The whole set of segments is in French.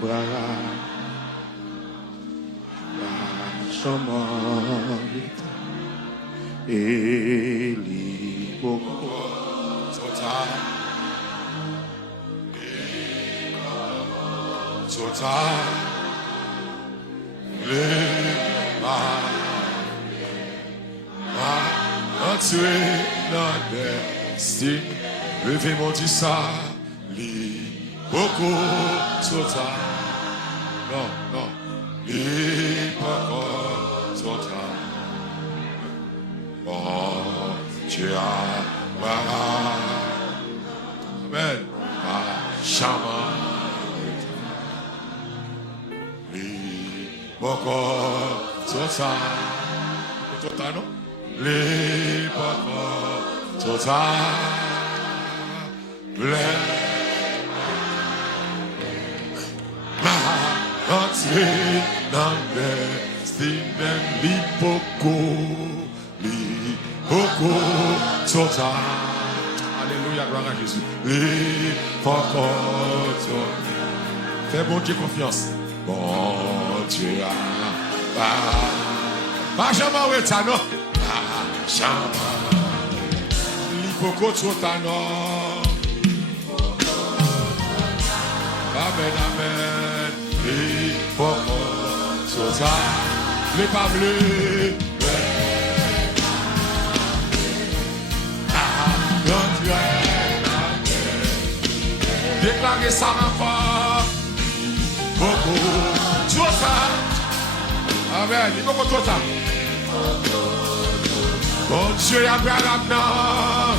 Abraham, Shamarita, Eli Boko, Tota, tuer notre destin. Levez mon Dieu ça, li beaucoup tota. Non, non, li beaucoup tota. Bon Dieu Amen. Chama. Li beaucoup tota. Tota non? Les papas, total, les ma entrée dans destin, l'hypoco, total. Alléluia, gloire à Jésus. Les papas, total. Fais bon Dieu confiance. Bon Dieu, pas jamais où est-ce non? Chama, l'hypoco sotano. Amen, amen. L'hypoco sotano. Les pas bleus. Déclarez ça enfant. L'hypoco sotano. Amen. L'hypoco sotano. Bon Dieu, Abraham, non.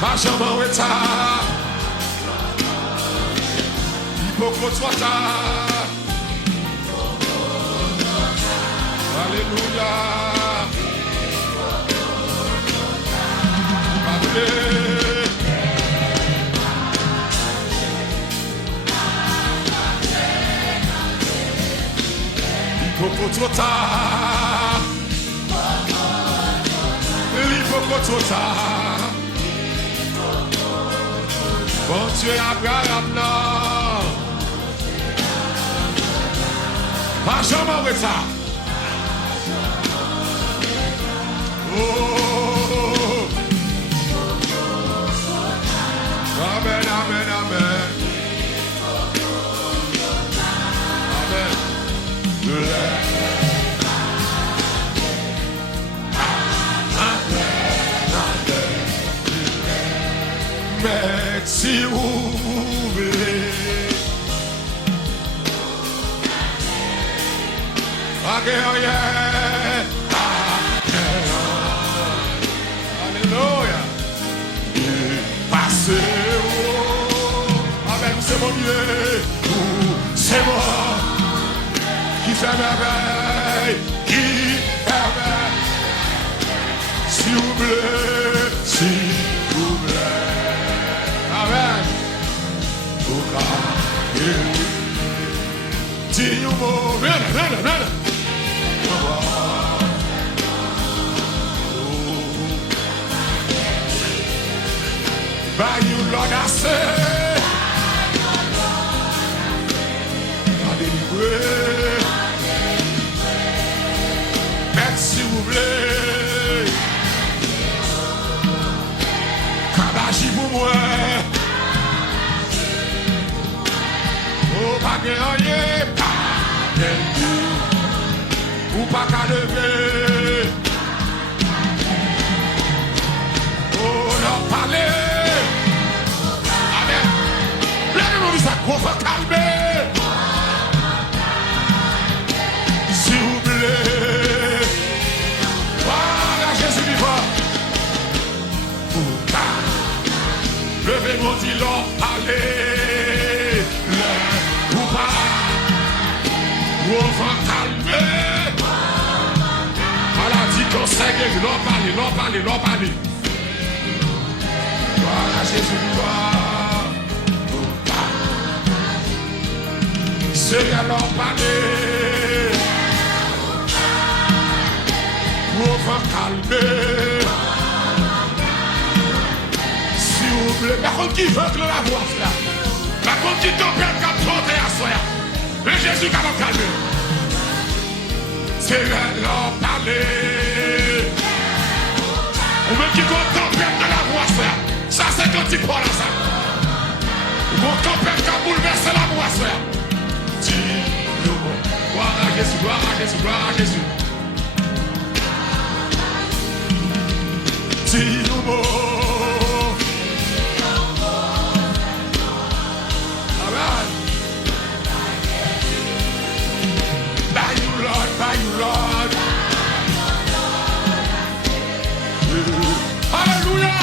Ma jambe en état. Hypocrite soit ça. Alléluia. Hypocrite soit ça. L'hypocotota. Bon Dieu, Abraham, non. Pas jamais en retard. Oh. Amen, amen, amen. Amen. Mais si vous voulez, alléluia, passez-vous, Amen, c'est mon Dieu, c'est moi, qui fait merveille, qui fait merveille, si vous voulez, si vous voulez. Amen. By you, Lord, I say, Alléluia. Merci, vous voulez. Kabaji pour moi. Oh, pas de rien, pas de ou pas qu'à lever. Oh, non, parlez. Amen. Lèvez-moi ça, on va calmer. S'il vous plaît. Voilà, Jésus vivant. Levez-moi, dis-leur, allez. Ou pas. Ou on va calmer. Voilà, dit qu'on sait que l'on parle. Voilà, Jésus vivant. C'est alors parler. Ou on va calmer. S'il vous plaît, par contre, qui veut que la voix là? La petite tempête qui a sauté à soi. Mais Jésus qui va calmer. C'est leur parler. Ou même qui va tempête dans la voie, ça c'est quand il parle à ça. Ou même tempête qui a bouleversé la voie, ça. Gloire à Jésus, gloire à Jésus, gloire à Jésus. Dis-nous. By you, Lord, by you, Lord. Alléluia.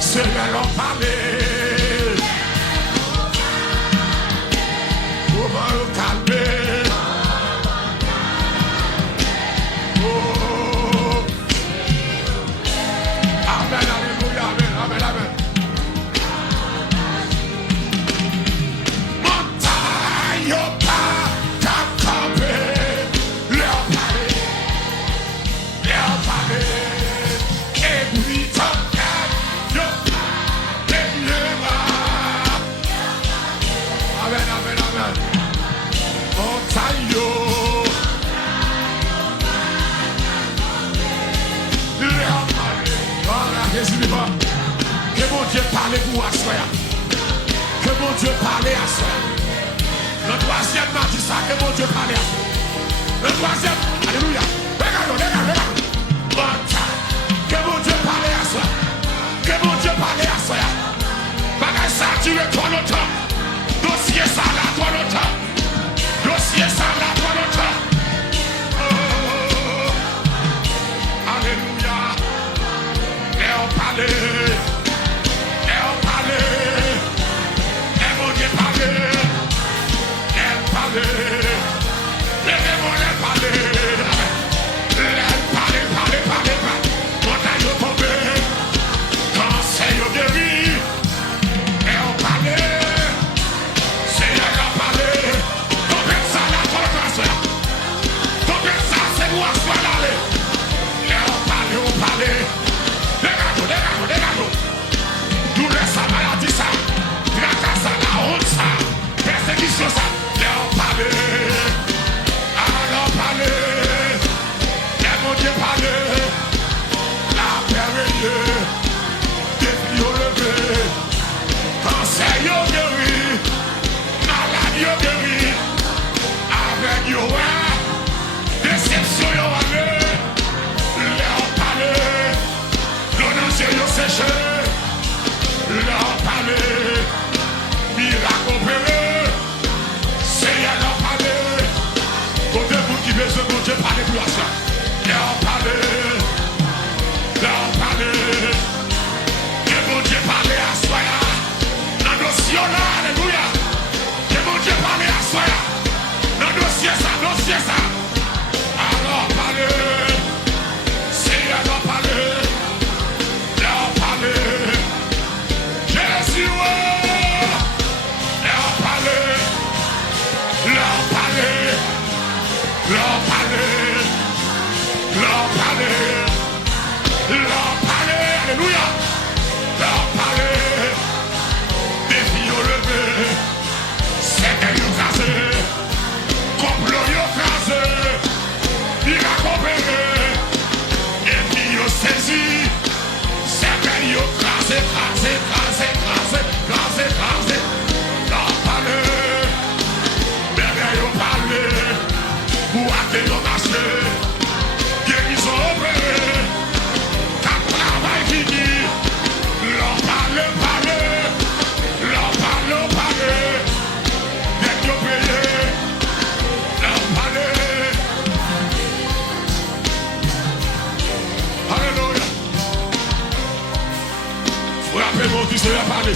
C'est l'en parler. On va le calmer. Oh. Amen, alléluia, amen, amen, amen. Que mon Dieu parle pour à soi. Que mon Dieu parle à soi. Le troisième m'a dit ça. Que mon Dieu parle à soi. Le troisième, alléluia. Regarde. Que mon Dieu parle à soi. Que mon Dieu parle à soi. Bagage ça a duré trop longtemps. Dossier ça là trop longtemps. Dossier ça là trop longtemps. Oh. Alléluia. Et on parle.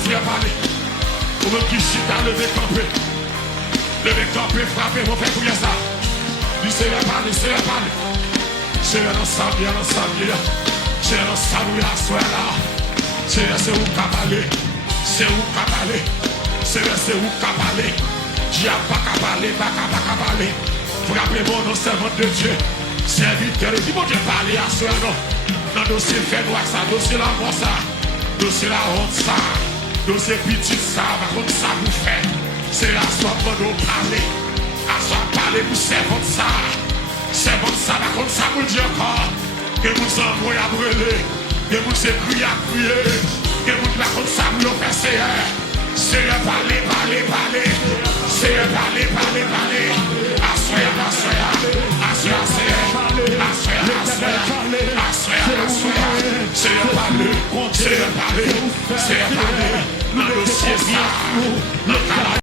C'est parler. Pour même qui chute dans le décampé. Le décampé frappé, mon frère, pour ça. Dis c'est parler, c'est parler. C'est l'ensemble, l'ensemble. C'est l'ensemble, la soirée là. C'est où cabaler. C'est où cabaler. C'est où cabaler. Dieu pas cabaler, pas cabaler. Frappez mon nom, servant de Dieu. Serviteur, dis mon Dieu parler à soi, non. Dans le dossier fait noir, ça, dossier la mort, ça. Dossier la honte, ça. Dossier petit ça, par contre ça vous fait. C'est la soirée pour nous parler. La soirée parler pour servant ça. Servant ça, par contre ça vous dit encore. Que vous envoyez à brûler. Que vous écrivez à crier. Que vous par contre ça vous fait c'est parler, parler, parler. C'est parler, parler, parler. Assoya, assoya. Assoya, c'est parler, c'est parler, c'est parler, dans le dossier ça, dans le